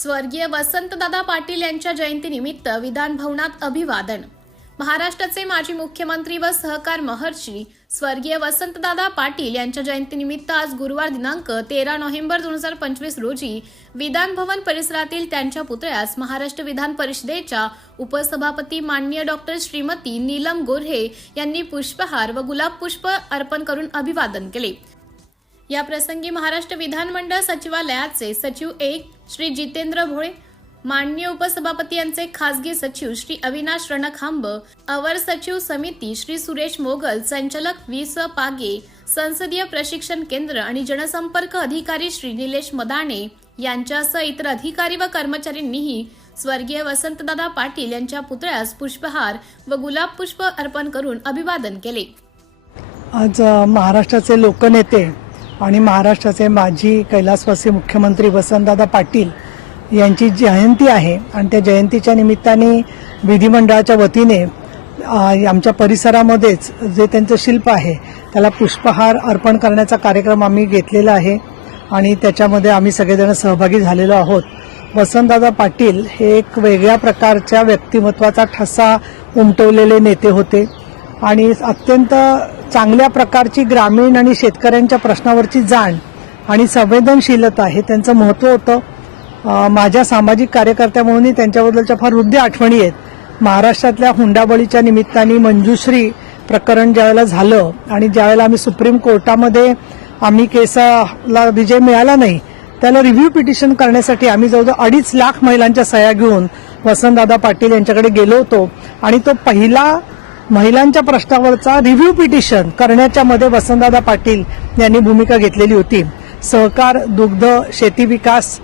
स्वर्गीय वसंतदादा पाटील यांच्या जयंतीनिमित्त विधानभवनात अभिवादन. महाराष्ट्राचे माजी मुख्यमंत्री व सहकार महर्षी स्वर्गीय वसंतदादा पाटील यांच्या जयंतीनिमित्त आज गुरुवार दिनांक तेरा नोव्हेंबर दोन हजार पंचवीस रोजी विधानभवन परिसरातील त्यांच्या पुतळ्यास महाराष्ट्र विधान परिषदेच्या उपसभापती माननीय डॉक्टर श्रीमती नीलम गोऱ्हे यांनी पुष्पहार व गुलाब पुष्प अर्पण करून अभिवादन केले. या प्रसंगी महाराष्ट्र विधानमंडळ सचिवालयाचे सचिव एक श्री जितेंद्र भोळे माननीय उपसभापती यांचे खासगी सचिव श्री अविनाश रणखांब अवर सचिव समिती श्री सुरेश मोगल संचालक वी स पागे संसदीय प्रशिक्षण केंद्र आणि जनसंपर्क अधिकारी श्री निलेश मदाणे यांच्यासह इतर अधिकारी व कर्मचाऱ्यांनीही स्वर्गीय वसंतदादा पाटील यांच्या पुतळ्यास पुष्पहार व गुलाब पुष्प अर्पण करून अभिवादन केले. आज महाराष्ट्राचे लोकनेते आणि महाराष्ट्राचे माजी कैलासवासी मुख्यमंत्री वसंतदादा पाटील यांची जयंती आहे. आणि त्या जयंतीच्या निमित्ताने विधिमंडळाच्या वतीने आमच्या परिसरामध्येच जे त्यांचं शिल्प आहे त्याला पुष्पहार अर्पण करण्याचा कार्यक्रम आम्ही घेतलेला आहे. आणि त्याच्यामध्ये आम्ही सगळेजण सहभागी झालेलो आहोत. वसंतदादा पाटील हे एक वेगळ्या प्रकारच्या व्यक्तिमत्वाचा ठसा उमटवलेले नेते होते. आणि अत्यंत चांगल्या प्रकारची ग्रामीण आणि शेतकऱ्यांच्या प्रश्नावरची जाण आणि संवेदनशीलता हे त्यांचं महत्त्व होतं. माझ्या सामाजिक कार्यकर्त्या म्हणूनही त्यांच्याबद्दलच्या फार हृदय आठवणी आहेत. महाराष्ट्रातल्या हुंडाबळीच्या निमित्ताने मंजुश्री प्रकरण ज्यावेळेला झालं आणि ज्यावेळेला आम्ही सुप्रीम कोर्टामध्ये आम्ही केसाला विजय मिळाला नाही त्याला रिव्ह्यू पिटिशन करण्यासाठी आम्ही जवळजवळ अडीच लाख महिलांच्या सह्या घेऊन वसंतदादा पाटील यांच्याकडे गेलो होतो. आणि तो पहिला महिलांच्या प्रश्नावरचा रिव्ह्यू पिटिशन करण्याच्या मध्ये वसंतदादा पाटील यांनी भूमिका घेतलेली होती. सहकार दुग्ध शेती विकास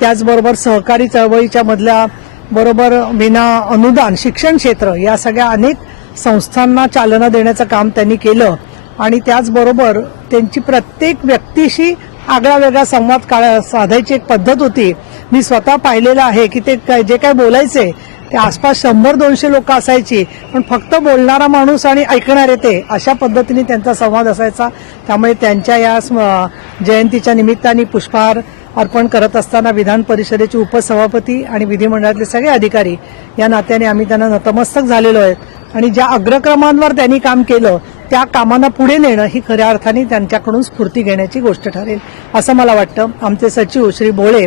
त्याचबरोबर सहकारी चळवळीच्या मधल्या बरोबर विना अनुदान शिक्षण क्षेत्र या सगळ्या अनेक संस्थांना चालना देण्याचं काम त्यांनी केलं. आणि त्याचबरोबर त्यांची प्रत्येक व्यक्तीशी आगळा वेगळा संवाद काढा- साधायची एक पद्धत होती. मी स्वतः पाहिलेलं आहे की ते काय- जे काय बोलायचे ते आसपास शंभर दोनशे लोक असायची पण फक्त बोलणारा माणूस आणि ऐकणारे ते अशा पद्धतीने त्यांचा संवाद असायचा. त्यामुळे त्यांच्या या स्म- जयंतीच्या निमित्ताने पुष्पहार अर्पण करत असताना विधान परिषदेचे उपसभापती आणि विधिमंडळातले सगळे अधिकारी या नात्याने आम्ही त्यांना नतमस्तक झालेलो आहेत आणि ज्या अग्रक्रमांवर त्यांनी काम केलं त्या कामांना पुढे नेणं ही खऱ्या अर्थाने त्यांच्याकडून स्फूर्ती घेण्याची गोष्ट ठरेल असं मला वाटतं. आमचे सचिव श्री भोळे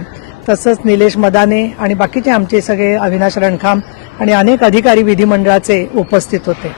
तसंच निलेश मदाने आणि बाकीचे आमचे सगळे अविनाश रणखाम आणि अनेक अधिकारी विधिमंडळाचे उपस्थित होते.